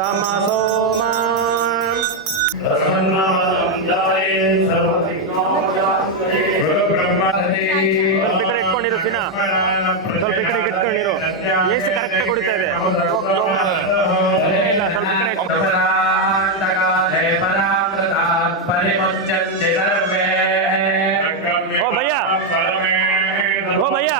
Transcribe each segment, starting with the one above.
तमसो मा ಸ್ವಲ್ಪ ಈ ಕಡೆ ಇಟ್ಕೊಂಡಿರು ಚಿನ್ನ, ಸ್ವಲ್ಪ ಈ ಕಡೆಗೆ ಇಟ್ಕೊಂಡಿರು. ಎಸಿ ಕರೆಕ್ಟ್ ಕುಡಿತಾ ಇದೆ. ಇಲ್ಲ, ಸ್ವಲ್ಪ ಈ ಕಡೆ ओ भैया, ओ भैया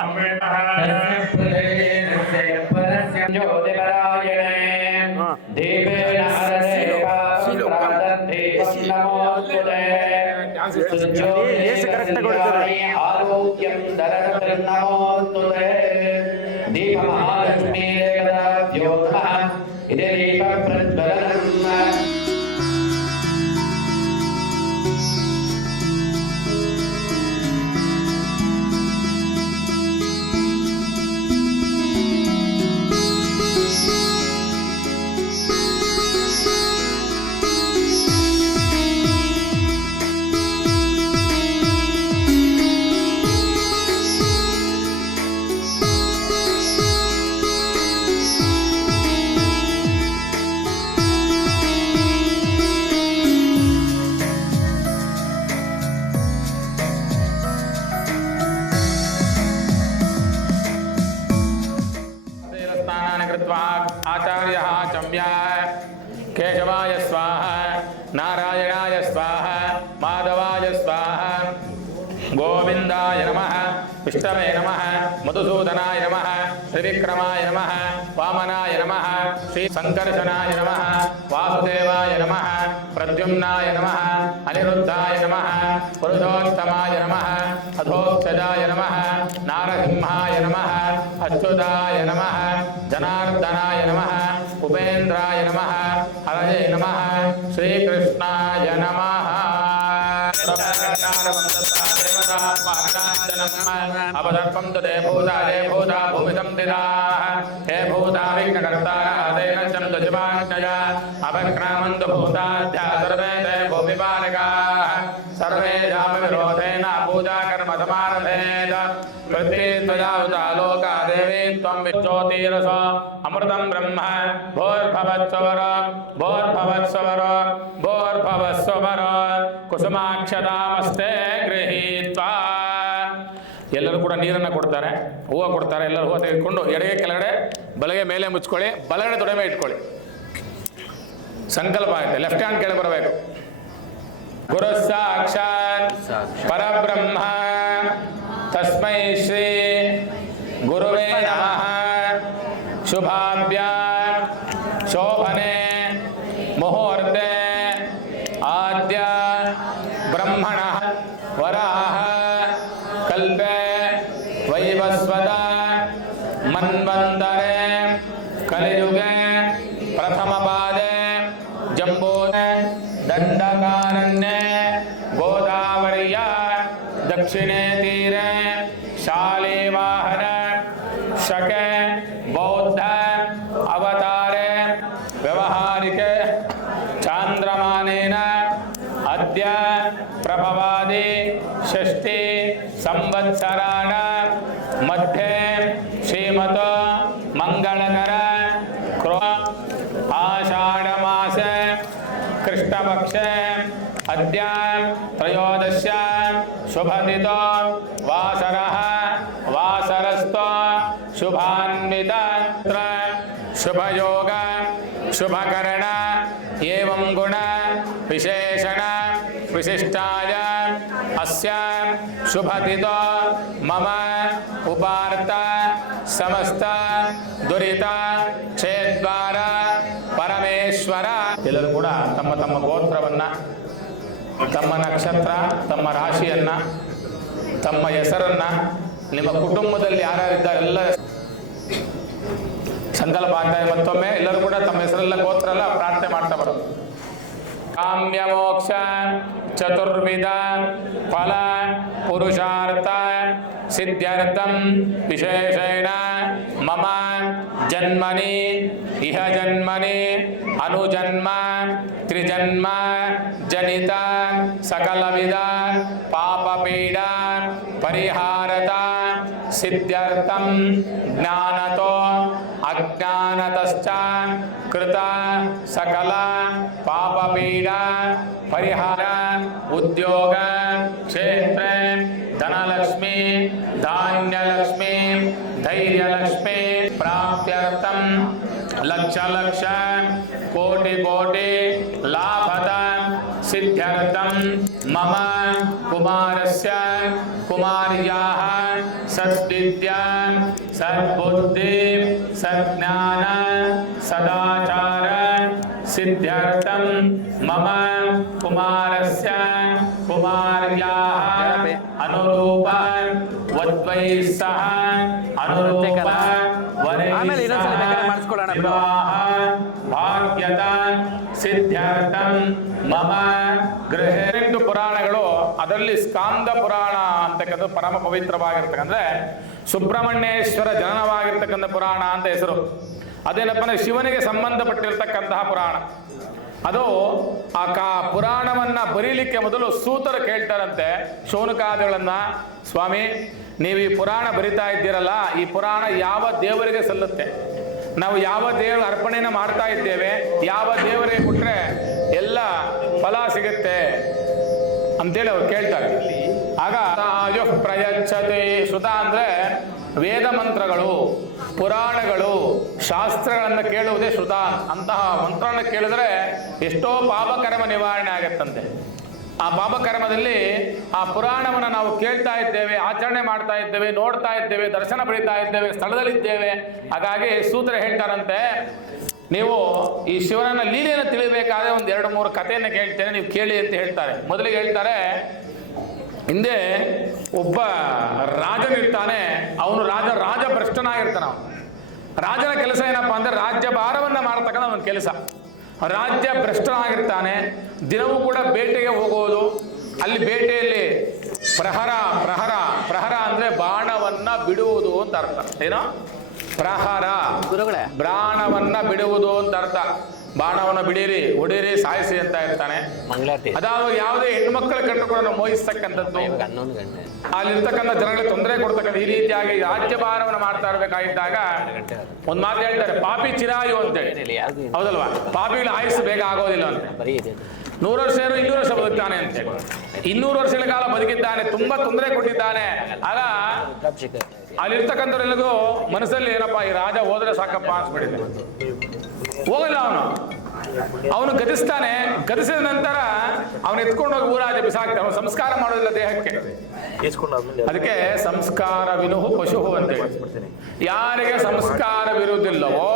आचार्य चम्या केशवाय स्वाहा नारायणाय स्वाहा माधवाय स्वाहा गोविंदाय नमः विष्णवे नमः मधुसूदनाय नमः त्रिविक्रमाय नमः वामनाय नमः श्री संकर्षणाय नमः वासुदेवाय नमः प्रद्युम्नाय नमः अनिरुद्धाय नमः पुरुषोत्तमाय नमः अधोक्षजाय नमः नारसिंहाय नमः अच्युताय नमः जनार्दनाय नमः उपेन्द्राय नमः हरये नमः श्रीकृष्णाय नमः अवदर्पं तदे भूता हे भूता भूमिसंस्थिताः हे भूता विघ्नकर्तारः तेन च शिवाज्ञया अपक्रामन्तु भूताद्या सर्वे ते भूमिपालकाः सर्वेषां विरोधेन पूजा कर्म समारभेत पृथ्वीत्वया उता लोका देवी त्वं विश्वोतिरस अमृतं ब्रह्म भोर्भवत्स्वर भोर्भवत्स्वर भोर्भवस्वर कुसुमाक्षतामस्ते गृहीत्वा ಎಲ್ಲರೂ ಕೂಡ ನೀರನ್ನು ಕೊಡ್ತಾರೆ, ಹೂವು ಕೊಡ್ತಾರೆ. ಎಲ್ಲರೂ ಹೂವು ತೆಗೆದುಕೊಂಡು ಎಡಗೆ ಕೆಳಗಡೆ ಬಲಗೆ ಮೇಲೆ ಮುಚ್ಕೊಳ್ಳಿ, ಬಲಗಡೆ ತೊಡೆ ಮೇಲೆ ಇಟ್ಕೊಳ್ಳಿ. ಸಂಕಲ್ಪ ಆಗುತ್ತೆ. ಲೆಫ್ಟ್ ಹ್ಯಾಂಡ್ ಕೆಳಗೆ ಬರಬೇಕು. ಗುರು ಸಾಕ್ಷಾತ್ ಪರಬ್ರಹ್ಮ ತಸ್ಮೈ ಶ್ರೀ ಗುರುವೇ ನಮಃ. ಶುಭಾಭ್ಯಾಂ ಶೋಭನೆ ಮುಹೂರ್ತೆ ಆದ್ಯ ಬ್ರಹ್ಮಣಃ ವರಾಹ कल्पे वैवस्वत मन्वन्तरे कलियुगे प्रथमपादे जम्बूते दण्डकारण्ये गोदावर्या दक्षिणे तीरे शालीवाहन शके बौद्ध अवतारे व्यवहारिके चान्द्रमानेन अद्य प्रभवादि षष्ठी संवत्सराण मध्ये श्रीमत मंगलकर आषाढ़ मास कृष्णपक्षे अद्य त्रयोदश शुभतिथो वासरः वासरस्तो शुभान्वित शुभयोग शुभकरण एवं गुण विशेषण विशिष्टाय अस्य शुभतिथो मम उपार्थ समस्त दुरित ಕ್ಷೇದ್ವಾರ ಪರಮೇಶ್ವರ. ಎಲ್ಲರೂ ಕೂಡ ತಮ್ಮ ತಮ್ಮ ಗೋತ್ರವನ್ನ, ತಮ್ಮ ನಕ್ಷತ್ರ, ತಮ್ಮ ರಾಶಿಯನ್ನ, ತಮ್ಮ ಹೆಸರನ್ನ, ನಿಮ್ಮ ಕುಟುಂಬದಲ್ಲಿ ಯಾರ್ಯಾರಿದ್ದಾರೆ ಎಲ್ಲ ಸಂಕಲ್ಪ ಆಗ್ತಾ ಮತ್ತೊಮ್ಮೆ ಎಲ್ಲರೂ ಕೂಡ ತಮ್ಮ ಹೆಸರೆಲ್ಲ ಗೋತ್ರ ಎಲ್ಲ ಪ್ರಾರ್ಥನೆ ಮಾಡ್ತಾ ಬರೋದು. काम्य मोक्ष चतुर्विध फल पुरुषार्थ सिद्ध्यर्थं विशेषेण मम जन्मनि इह जन्मनि अनुजन्म त्रिजन्म जनित सकलविध पापपीडा परिहारता सिद्ध्यर्थं ज्ञानतो अज्ञानतश्च ಕೃತ ಸಕಲ ಪಾಪಪೀಡ ಪರಿಹಾರ ಉದ್ಯೋಗ ಕ್ಷೇತ್ರ ಧನಲಕ್ಷ್ಮಿ ಧಾನ್ಯಲಕ್ಷ್ಮಿ ಧೈರ್ಯಲಕ್ಷ್ಮಿ ಪ್ರಾಪ್ತ್ಯರ್ಥಂ ಲಕ್ಷ ಲಕ್ಷ ಕೋಟಿ ಕೋಟಿ ಲಾಭದ ಸಿದ್ಧ್ಯರ್ಥಂ ಮಮ ಕುಮಾರಸ್ಯ ಕುಮಾರ್ಯಾಃ ಸದ್ವಿದ್ಯಾ ಸದ್ಬುದ್ಧಿ ಸಜ್ಞಾನ ಸದಾಚಾರ ಸಿದ್ಧ್ಯರ್ಥಂ ಮಮ ಕುಮಾರಸ್ಯ ಕುಮಾರ್ಯಾಃ ಅನುರೂಪ ವದ್ವೈಃ ಸಹ ಅನುರೂಪ ವರೈಃ ಸಹ ವಿವಾಹ ಭಾಗ್ಯದ ಸಿದ್ಧಾರ್ಥಂ ಮಮ ಗೃಹ. 8 ಪುರಾಣಗಳು, ಅದರಲ್ಲಿ ಸ್ಕಾಂದ ಪುರಾಣ ಅಂತಕ್ಕಂಥ ಪರಮ ಪವಿತ್ರವಾಗಿರ್ತಕ್ಕಂಥ ಸುಬ್ರಹ್ಮಣ್ಯೇಶ್ವರ ಜನನವಾಗಿರ್ತಕ್ಕಂಥ ಪುರಾಣ ಅಂತ ಹೆಸರು. ಅದೇನಪ್ಪ ಅಂದ್ರೆ ಶಿವನಿಗೆ ಸಂಬಂಧಪಟ್ಟಿರ್ತಕ್ಕಂತಹ ಪುರಾಣ. ಅದು ಆ ಪುರಾಣವನ್ನ ಬರೀಲಿಕ್ಕೆ ಮೊದಲು ಸೂತರು ಕೇಳ್ತಾರಂತೆ ಶೌನಕಾದಿಗಳನ್ನ, ಸ್ವಾಮಿ ನೀವು ಈ ಪುರಾಣ ಬರಿತಾ ಇದ್ದೀರಲ್ಲ, ಈ ಪುರಾಣ ಯಾವ ದೇವರಿಗೆ ಸಲ್ಲುತ್ತೆ, ನಾವು ಯಾವ ದೇವರ ಅರ್ಪಣೆನ ಮಾಡ್ತಾ ಇದ್ದೇವೆ, ಯಾವ ದೇವರಿಗೆ ಕೊಟ್ರೆ ಎಲ್ಲ ಫಲ ಸಿಗುತ್ತೆ ಅಂತೇಳಿ ಅವ್ರು ಕೇಳ್ತಾರೆ. ಆಗ ಪ್ರಯಚ್ಛತೆ ಸುತ ಅಂದ್ರೆ ವೇದ ಮಂತ್ರಗಳು, ಪುರಾಣಗಳು, ಶಾಸ್ತ್ರಗಳನ್ನು ಕೇಳುವುದೇ ಶ್ರುತ. ಅಂತಹ ಮಂತ್ರವನ್ನು ಕೇಳಿದ್ರೆ ಎಷ್ಟೋ ಪಾಪಕರ್ಮ ನಿವಾರಣೆ ಆಗತ್ತಂತೆ. ಆ ಪಾಪಕರ್ಮದಲ್ಲಿ ಆ ಪುರಾಣವನ್ನು ನಾವು ಕೇಳ್ತಾ ಇದ್ದೇವೆ, ಆಚರಣೆ ಮಾಡ್ತಾ ಇದ್ದೇವೆ, ನೋಡ್ತಾ ಇದ್ದೇವೆ, ದರ್ಶನ ಪಡಿತಾ ಇದ್ದೇವೆ, ಸ್ಥಳದಲ್ಲಿದ್ದೇವೆ. ಹಾಗಾಗಿ ಸೂತ್ರ ಹೇಳ್ತಾರಂತೆ, ನೀವು ಈ ಶಿವನನ್ನ ಲೀಲೆಯನ್ನು ತಿಳಿಬೇಕಾದ್ರೆ 1-2-3 ಕಥೆಯನ್ನು ಕೇಳ್ತೇನೆ, ನೀವು ಕೇಳಿ ಅಂತ ಹೇಳ್ತಾರೆ. ಮೊದಲಿಗೆ ಹೇಳ್ತಾರೆ, ಹಿಂದೆ ಒಬ್ಬ ರಾಜನಿರ್ತಾನೆ, ಅವನು ರಾಜ ಭ್ರಷ್ಟನಾಗಿರ್ತಾನ. ರಾಜನ ಕೆಲಸ ಏನಪ್ಪಾ ಅಂದ್ರೆ ರಾಜ್ಯ ಭಾರವನ್ನ ಮಾಡತಕ್ಕಂಥ ಅವನ ಕೆಲಸ. ರಾಜ್ಯ ಭ್ರಷ್ಟನಾಗಿರ್ತಾನೆ, ದಿನವೂ ಕೂಡ ಬೇಟೆಗೆ ಹೋಗುವುದು. ಅಲ್ಲಿ ಬೇಟೆಯಲ್ಲಿ ಪ್ರಹರ ಅಂದ್ರೆ ಬಾಣವನ್ನ ಬಿಡುವುದು ಅಂತ ಅರ್ಥ. ಏನೋ ಪ್ರಹರ, ಬಾಣವನ್ನ ಬಿಡುವುದು ಅಂತ ಅರ್ಥ. ಬಾಣವನ್ನು ಬಿಡಿರಿ, ಹೊಡಿರಿ, ಸಾಯಿಸಿ ಅಂತ ಇರ್ತಾನೆ. ಅದಾದ ಯಾವುದೇ ಹೆಣ್ಮಕ್ಳ ಕಟ್ಟುಗಳನ್ನು ಮೋಹಿಸ್ತಕ್ಕಂಥದ್ದು, ಅಲ್ಲಿರ್ತಕ್ಕಂಥ ಜನಗಳಿಗೆ ತೊಂದರೆ ಕೊಡ್ತಕ್ಕಂಥ ಈ ರೀತಿಯಾಗಿ ರಾಜ್ಯ ಭಾರವನ್ನು ಮಾಡ್ತಾ ಇರಬೇಕಾಗಿದ್ದಾಗ ಒಂದ್ ಮಾತು ಹೇಳ್ತಾರೆ, ಪಾಪಿ ಚಿರಾಯು ಅಂತೇಳಿ. ಹೌದಲ್ವಾ? ಪಾಪಿಗಳ ಆಯುಸ್ಸು ಬೇಗ ಆಗೋದಿಲ್ಲ ಅಂತ. 100 ವರ್ಷ 200 ವರ್ಷ ಬದುಕ್ತಾನೆ ಅಂತ, 200 ವರ್ಷಗಳ ಕಾಲ ಬದುಕಿದ್ದಾನೆ, ತುಂಬಾ ತೊಂದರೆ ಕೊಟ್ಟಿದ್ದಾನೆ. ಆಗ ಅಲ್ಲಿರ್ತಕ್ಕಂಥವ್ರೆಲ್ಲಗೂ ಮನಸ್ಸಲ್ಲಿ ಏನಪ್ಪಾ, ಈ ರಾಜ ಹೋದ್ರೆ ಸಾಕಪ್ಪ ಅನ್ಸ್ಬಿಟ್ಟಿದೆ. ಹೋಗಲ್ಲ ಅವನು ಗತಿಸ್ತಾನೆ. ಗತಿಸಿದ ನಂತರ ಅವನು ಎತ್ಕೊಂಡೋಗಿ ಊರಾಜ ಬಿಸಾಕ್ತಾನೆ. ಅವನು ಸಂಸ್ಕಾರ ಮಾಡೋದಿಲ್ಲ ದೇಹಕ್ಕೆ. ಅದಕ್ಕೆ ಸಂಸ್ಕಾರ ವಿನುಹು ಪಶುಹು ಅಂತೇಳಿ. ಯಾರಿಗೆ ಸಂಸ್ಕಾರವಿರುವುದಿಲ್ಲವೋ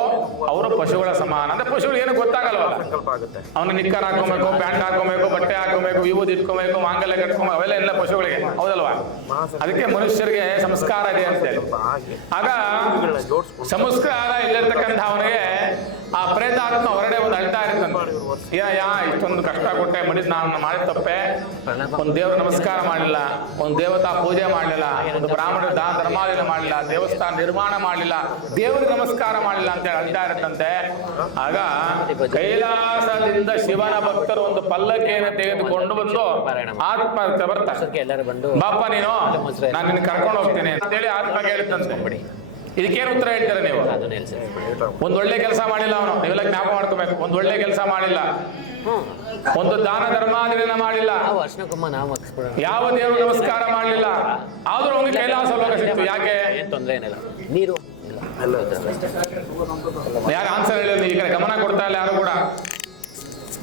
ಅವರು ಪಶುಗಳ ಸಮಾನ. ಅಂದ್ರೆ ಪಶುಗಳು ಏನು ಗೊತ್ತಾಗಲ್ವ, ಅವನು ನಿಕ್ಕರ್ ಹಾಕೋಬೇಕು, ಪ್ಯಾಂಟ್ ಹಾಕೋಬೇಕು, ಬಟ್ಟೆ ಹಾಕೋಬೇಕು, ವಿಭೂತಿ ಇಟ್ಕೋಬೇಕು, ಮಾಂಗಲ್ಯ ಕಟ್ಕೋಬೇಕು, ಅವೆಲ್ಲ ಎಲ್ಲ ಪಶುಗಳಿಗೆ. ಹೌದಲ್ವಾ? ಅದಕ್ಕೆ ಮನುಷ್ಯರಿಗೆ ಸಂಸ್ಕಾರ ಇದೆ ಅಂತೇಳಿ. ಆಗ ಸಂಸ್ಕಾರ ಇಲ್ಲಿರ್ತಕ್ಕಂಥ ಅವನಿಗೆ ಆ ಪ್ರೇತಾತ್ಮ ಹೊರಡೆ ಒಂದು ಅಳ್ತಾ ಇರ್ತಂತೆ, ಇಷ್ಟೊಂದು ಕಷ್ಟ ಕೊಟ್ಟೆ, ನಾನು ಮಾಡಿದ ತಪ್ಪೆ, ಒಂದು ದೇವ್ರ ನಮಸ್ಕಾರ ಮಾಡಲಿಲ್ಲ, ಒಂದು ದೇವತಾ ಪೂಜೆ ಮಾಡಲಿಲ್ಲ, ಒಂದು ಬ್ರಾಹ್ಮಣ ದಾನ ಧರ್ಮಾದಿನ ಮಾಡಲಿಲ್ಲ, ದೇವಸ್ಥಾನ ನಿರ್ಮಾಣ ಮಾಡಲಿಲ್ಲ, ದೇವರಿಗೆ ನಮಸ್ಕಾರ ಮಾಡಲಿಲ್ಲ ಅಂತ ಹೇಳಿ ಅಳ್ತಾ ಇರುತ್ತಂತೆ. ಆಗ ಕೈಲಾಸದಿಂದ ಶಿವನ ಭಕ್ತರು ಒಂದು ಪಲ್ಲಕ್ಕಿಯನ್ನು ತೆಗೆದುಕೊಂಡು ಬಂದು ಆತ್ಮಹತ್ಯೆ ಬರ್ತಾರೆ. ಬಾಪ ನೀನು, ನಾನು ನಿನ್ನ ಕರ್ಕೊಂಡು ಹೋಗ್ತೇನೆ ಅಂತೇಳಿ ಆತ್ಮ ಕೇಳುತ್ತಂತೆ. ಇದಕ್ಕೇನು ಉತ್ತರ ಹೇಳ್ತಾರೆ ನೀವು? ಒಂದು ಒಳ್ಳೆ ಕೆಲಸ ಮಾಡಿಲ್ಲ ಅವನು, ನೀವೆಲ್ಲ ಜ್ಞಾಪ ಮಾಡ್ಕೋಬೇಕು. ಒಂದು ಒಳ್ಳೆ ಕೆಲಸ ಮಾಡಿಲ್ಲ, ಒಂದು ದಾನ ಧರ್ಮಾದಿನ ಮಾಡಿಲ್ಲ, ಯಾವ ದೇವರು ನಮಸ್ಕಾರ ಮಾಡಲಿಲ್ಲ, ಆದ್ರೂ ಅವನಿಗೆ ಕೈಲಾಸ ಲೋಕ ಸಿಕ್ತು. ಯಾಕೆ? ನೀರು ಯಾರು ಆನ್ಸರ್ ಹೇಳಿಲ್ಲ, ಈ ಕಡೆ ಗಮನ ಕೊಡ್ತಾ ಇಲ್ಲ ಯಾರು ಕೂಡ.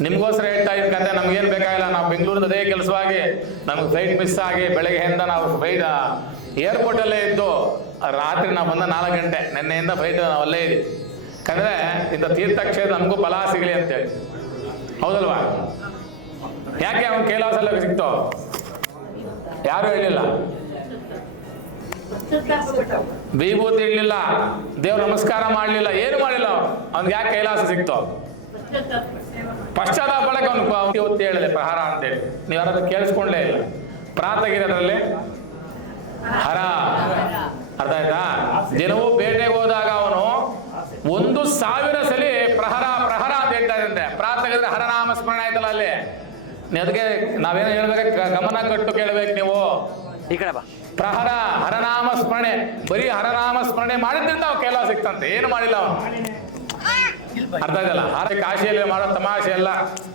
ನಿಮ್ಗೋಸ್ಕರ ಹೇಳ್ತಾ ಇದ್ ಕತೆ, ನಮ್ಗೇನ್ ಬೇಕಾಗಿಲ್ಲ. ನಾವು ಬೆಂಗಳೂರಿನ ಅದೇ ಕೆಲಸವಾಗಿ ನಮ್ಗೆ ಫ್ಲೈಟ್ ಮಿಸ್ ಆಗಿ ಬೆಳಗ್ಗೆಯಿಂದ ನಾವು ಫ್ಲೈಟ್ ಏರ್ಪೋರ್ಟ್ ಅಲ್ಲೇ ಇದ್ದು, ರಾತ್ರಿ ನಾವು ಬಂದ 4 ಗಂಟೆ, ನಿನ್ನೆಯಿಂದ ಫ್ಲೈಟ್ ನಾವು ಅಲ್ಲೇ ಇದ್ವಿ. ಯಾಕಂದ್ರೆ ಇಂಥ ತೀರ್ಥಕ್ಷೇತ್ರ ನಮಗೂ ಫಲ ಸಿಗಲಿ ಅಂತೇಳಿ. ಹೌದಲ್ವಾ? ಯಾಕೆ ಅವನ್ ಕೈಲಾಸ ಎಲ್ಲ ಸಿಕ್ತೋ? ಯಾರು ಹೇಳಿಲ್ಲ. ವಿಭೂತಿ ಇಡ್ಲಿಲ್ಲ, ದೇವ್ರ ನಮಸ್ಕಾರ ಮಾಡ್ಲಿಲ್ಲ, ಏನು ಮಾಡಿಲ್ಲ. ಅವ್ನಿಗೆ ಯಾಕೆ ಕೈಲಾಸ ಸಿಕ್ತೋ? ಪಶ್ಚಾತ್ತಾಪ ಬಳಕೆ ಅವನು ಇವತ್ತು ಹೇಳಿದೆ ಪ್ರಹಾರ ಅಂತೇಳಿ. ನೀವು ಯಾರಾದ್ರೂ ಕೇಳಿಸ್ಕೊಂಡ್ಲೇ ಇಲ್ಲ. ಪ್ರಾತಗಿರೋದ್ರಲ್ಲಿ ಹರ, ಅರ್ಥ ಆಯ್ತಾ? ದಿನವೂ ಬೇಟೆಗೆ ಹೋದಾಗ ಅವನು 1000 ಸಲ ಪ್ರಹರ ಅಂತ ಹೇಳ್ತಾ ಇದ್ದಂತೆ. ಪ್ರಾತಗಿದ್ರೆ ಹರನಾಮ ಸ್ಮರಣೆ ಆಯ್ತಲ್ಲ ಅಲ್ಲಿ. ಅದಕ್ಕೆ ನಾವೇನು ಹೇಳ್ಬೇಕು, ಗಮನ ಕಟ್ಟು ಕೇಳ್ಬೇಕು ನೀವು. ಈ ಕಡೆ ಬಾ. ಪ್ರಹರ, ಹರನಾಮ ಸ್ಮರಣೆ, ಬರೀ ಹರನಾಮ ಸ್ಮರಣೆ ಮಾಡಿದ್ರಿಂದ ಅವ್ನು ಕೈಲಾಸ ಸಿಕ್ತಂತೆ. ಏನು ಮಾಡಿಲ್ಲ ಅವನು. ಅರ್ಥ ಇದೆಯಲ್ಲ. ಹಾಗೆ ಕಾಶಿಯಲ್ಲಿ ಮಾಡೋ ತಮಾಷೆ ಎಲ್ಲ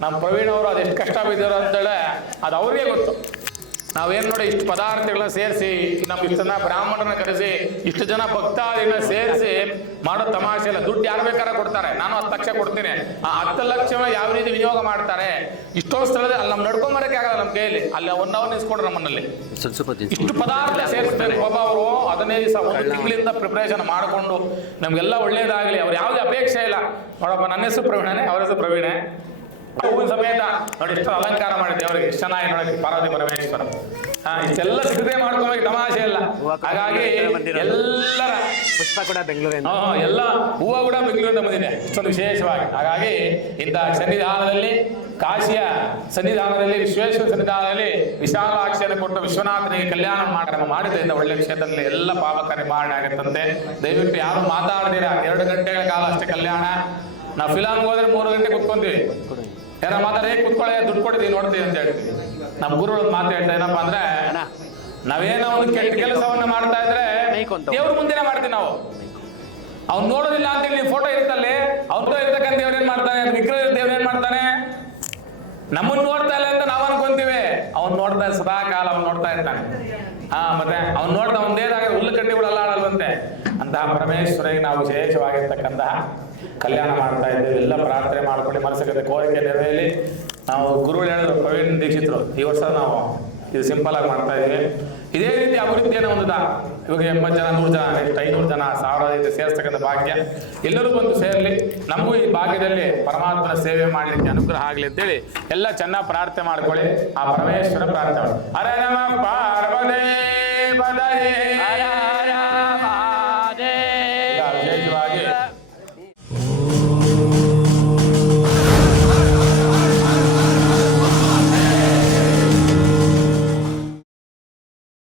ನಮ್ಮ ಪ್ರವೀಣ್ ಅವರು ಅದೆಷ್ಟು ಕಷ್ಟ ಬಿದ್ದರು ಅಂತೇಳಿ ಅದು ಅವ್ರಿಗೆ ಗೊತ್ತು. ನಾವೇನು ನೋಡಿ ಇಷ್ಟು ಪದಾರ್ಥಗಳನ್ನ ಸೇರಿಸಿ ನಮ್ಮ ಇಷ್ಟು ಜನ ಬ್ರಾಹ್ಮಣರನ್ನ ಕರೆಸಿ ಇಷ್ಟು ಜನ ಭಕ್ತಾದಿಗಳನ್ನ ಸೇರಿಸಿ ಮಾಡೋ ತಮಾಷೆ ಎಲ್ಲ. ದುಡ್ಡು ಯಾರು ಬೇಕಾದ್ರೆ ಕೊಡ್ತಾರೆ, ನಾನು 10 ಲಕ್ಷ ಕೊಡ್ತೀನಿ, ಆ 10 ಲಕ್ಷ ಯಾವ ರೀತಿ ವಿನಿಯೋಗ ಮಾಡ್ತಾರೆ. ಇಷ್ಟೊಂದು ಸ್ಥಳದಲ್ಲಿ ಅಲ್ಲಿ ನಮ್ಮ ನಡ್ಕೊಂಬರಕ್ಕೆ ಆಗಲ್ಲ ನಮ್ಮ ಕೈಯಲ್ಲಿ, ಅಲ್ಲಿ 1 ಅವರ್ ನಿಲ್ಸ್ಕೊಡ್ರೆ ನಮ್ಮನಲ್ಲಿ ಇಷ್ಟು ಪದಾರ್ಥ ಸೇರಿಸ್ಬೇಕು. ಒಬ್ಬ ಅವರು 15 ದಿವಸ 1 ತಿಂಗಳಿಂದ ಪ್ರಿಪರೇಷನ್ ಮಾಡಿಕೊಂಡು ನಮಗೆಲ್ಲ ಒಳ್ಳೇದಾಗಲಿ, ಅವ್ರು ಯಾವುದೇ ಅಪೇಕ್ಷೆ ಇಲ್ಲ. ನೋಡಪ್ಪ, ನನ್ನ ಹೆಸರು ಪ್ರವೀಣನೇ, ಅವ್ರ ಹೆಸರು ಪ್ರವೀಣೆ. ಹೂವಿನ ಸಮೇತ ನೋಡಿ ಎಷ್ಟು ಅಲಂಕಾರ ಮಾಡಿದ್ದೆ ಅವರಿಗೆ, ಎಷ್ಟು ಚೆನ್ನಾಗಿ ನೋಡಕ್ಕೆ ಪಾರ್ವತಿ ಪರಮೇಶ್ವರ. ಇಷ್ಟೆಲ್ಲ ಸಿದ್ಧತೆ ಮಾಡ್ಕೊಬೇಕು, ತಮಾಷೆ ಇಲ್ಲ. ಹಾಗಾಗಿ ಎಲ್ಲರ ಪುಷ್ಪ ಕೂಡ ಬೆಂಗಳೂರಿನ, ಎಲ್ಲ ಹೂವು ಕೂಡ ಬೆಂಗಳೂರಿಂದ ಬಂದಿದೆ ಇಷ್ಟೊಂದು ವಿಶೇಷವಾಗಿ. ಹಾಗಾಗಿ ಇಂಥ ಸನ್ನಿಧಾನದಲ್ಲಿ, ಕಾಶಿಯ ಸನ್ನಿಧಾನದಲ್ಲಿ, ವಿಶ್ವೇಶ್ವರ ಸನ್ನಿಧಾನದಲ್ಲಿ ವಿಶಾಲಾಕ್ಷಿಯನ್ನು ಕೊಟ್ಟು ವಿಶ್ವನಾಥನಿಗೆ ಕಲ್ಯಾಣ ಮಾಡಿದ್ರಿಂದ ಒಳ್ಳೆ ಕ್ಷೇತ್ರದಲ್ಲಿ ಎಲ್ಲ ಪಾಪಕ ನಿವಾರಣೆ ಆಗುತ್ತಂತೆ. ದಯವಿಟ್ಟು ಯಾರು ಮಾತಾಡ್ತೀರಾ, 2 ಗಂಟೆಗಳ ಕಾಲ ಅಷ್ಟೇ ಕಲ್ಯಾಣ. ನಾವು ಫಿಲಾಮ್ಗೆ ಹೋದ್ರೆ 3 ಗಂಟೆ ಕುತ್ಕೊಂತೀವಿ. ಯಾರೋ ಮಾತಾಡಿ ಕುತ್ಕೊಳ್ಳೆ, ದುಡ್ಡು ಕೊಡ್ತೀವಿ ನೋಡ್ತೀವಿ ಅಂತ ಹೇಳ್ತೀವಿ. ನಮ್ಮ ಗುರುಗಳು ಮಾತು ಹೇಳ್ತಾ ಏನಪ್ಪಾ ಅಂದ್ರೆ, ನಾವೇನೋ ಒಂದು ಕೆಟ್ಟ ಕೆಲಸವನ್ನ ಮಾಡ್ತಾ ಇದ್ರೆ ದೇವ್ರ ಮುಂದೆನೆ ಮಾಡ್ತೀವಿ ನಾವು. ಅವ್ನು ನೋಡೋದಿಲ್ಲ ಅಂತೇಳಿ ಫೋಟೋ ಇರ್ತಲ್ಲಿ, ಅವ್ನು ಇರ್ತಕ್ಕಂಥ ದೇವ್ರ ಏನ್ ಮಾಡ್ತಾನೆ, ವಿಗ್ರಹ ದೇವ್ರ ಏನ್ ಮಾಡ್ತಾನೆ, ನಮ್ಮನ್ನ ನೋಡ್ತಾ ಇಲ್ಲ ಅಂತ ನಾವು ಅನ್ಕೊಂತೀವಿ. ಅವ್ನು ನೋಡ್ತಾ ಸದಾ ಕಾಲ ಅವ್ನು ನೋಡ್ತಾ ಇರ್ತಾನೆ. ಮತ್ತೆ ಅವ್ನು ನೋಡ್ತಾ ಒಂದೇದಾಗ ಹುಲ್ಲು ಕಡ್ಡಿಗಳು ಅಲ್ಲಾಡಲ್ವಂತೆ. ಅಂತಹ ಪರಮೇಶ್ವರಿಗೆ ನಾವು ವಿಶೇಷವಾಗಿರ್ತಕ್ಕಂತಹ ಕಲ್ಯಾಣ ಮಾಡ್ತಾ ಇದ್ದೇವೆ. ಎಲ್ಲ ಪ್ರಾರ್ಥನೆ ಮಾಡ್ಕೊಳ್ಳಿ, ಮನಸ್ಸಿಗೆ ಕೋರಿಕೆ ನೆರವೇರಿ. ನಾವು ಗುರುಗಳು ಹೇಳಿದ್ರು, ಪ್ರವೀಣ್ ದೀಕ್ಷಿತರು, ಈ ವರ್ಷ ನಾವು ಇದು ಸಿಂಪಲ್ ಆಗಿ ಮಾಡ್ತಾ ಇದ್ದೀವಿ. ಇದೇ ರೀತಿ ಅಭಿವೃದ್ಧಿಯನ್ನು ಹೊಂದಿದ ಇವಾಗ 80 ಜನ, 100 ಜನ, ನೆಕ್ಸ್ಟ್ 500 ಜನ, 1000 ಜೊತೆ ಸೇರಿಸ್ತಕ್ಕಂಥ ಭಾಗ್ಯ ಎಲ್ಲರೂ ಬಂದು ಸೇರಲಿ. ನಮಗೂ ಈ ಭಾಗ್ಯದಲ್ಲಿ ಪರಮಾತ್ಮನ ಸೇವೆ ಮಾಡಲಿಕ್ಕೆ ಅನುಗ್ರಹ ಆಗಲಿ ಅಂತೇಳಿ ಎಲ್ಲ ಚೆನ್ನಾಗಿ ಪ್ರಾರ್ಥನೆ ಮಾಡ್ಕೊಳ್ಳಿ. ಆ ಪರಮೇಶ್ವರ ಪ್ರಾರ್ಥನೆ ಮಾಡಿ. ಹರ ನಮಃ ಪಾರ್ವತೇ ಪದಯೇ